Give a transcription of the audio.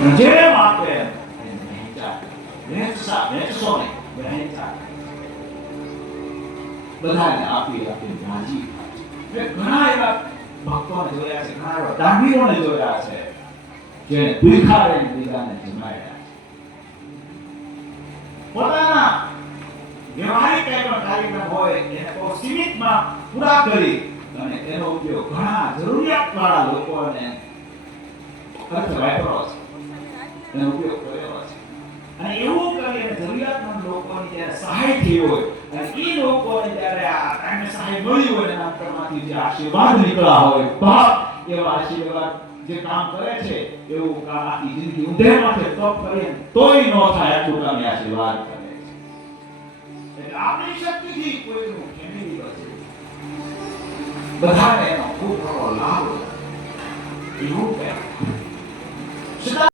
જે માટે વહેંચશો નહીં, વહેંચા બધાને આપી રાજી. ઘણા એવા ભક્તોને જોયા છે, ઘણા એવા દાનવીરોને જોયા છે જેને ભિખારીને બીજાને જમાડ્યા છે. પોતાના વ્યવહારિક કઈ પણ કાર્યક્રમ હોય એને બહુ સીમિતમાં પૂરા કરી અને એનો ઉપયોગ ઘણા જરૂરિયાતવાળા લોકોને ખર્ચ વાપરો છે, એનો ઉપયોગ કર્યો છે. અને એવું કરીને જરૂરિયાતમંદ લોકોની જ્યારે સહાય થઈ હોય અને એ લોકોને જ્યારે આ ટાઈમે સહાય મળી હોય એના અંતરમાંથી જે આશીર્વાદ નીકળ્યા હોય, બાપ એવા આશીર્વાદ જે કામ કરે છે એવું કામ આખી જિંદગી ઊંધેમાંથી તપ કરીએ તોય ન થાય આટલું કામ આશીર્વાદ કરે છે. એટલે આપણી શક્તિથી કોઈનું ફેમિલી બચે, બધાને એનો ખૂબ મોટો લાભ એવું કહે.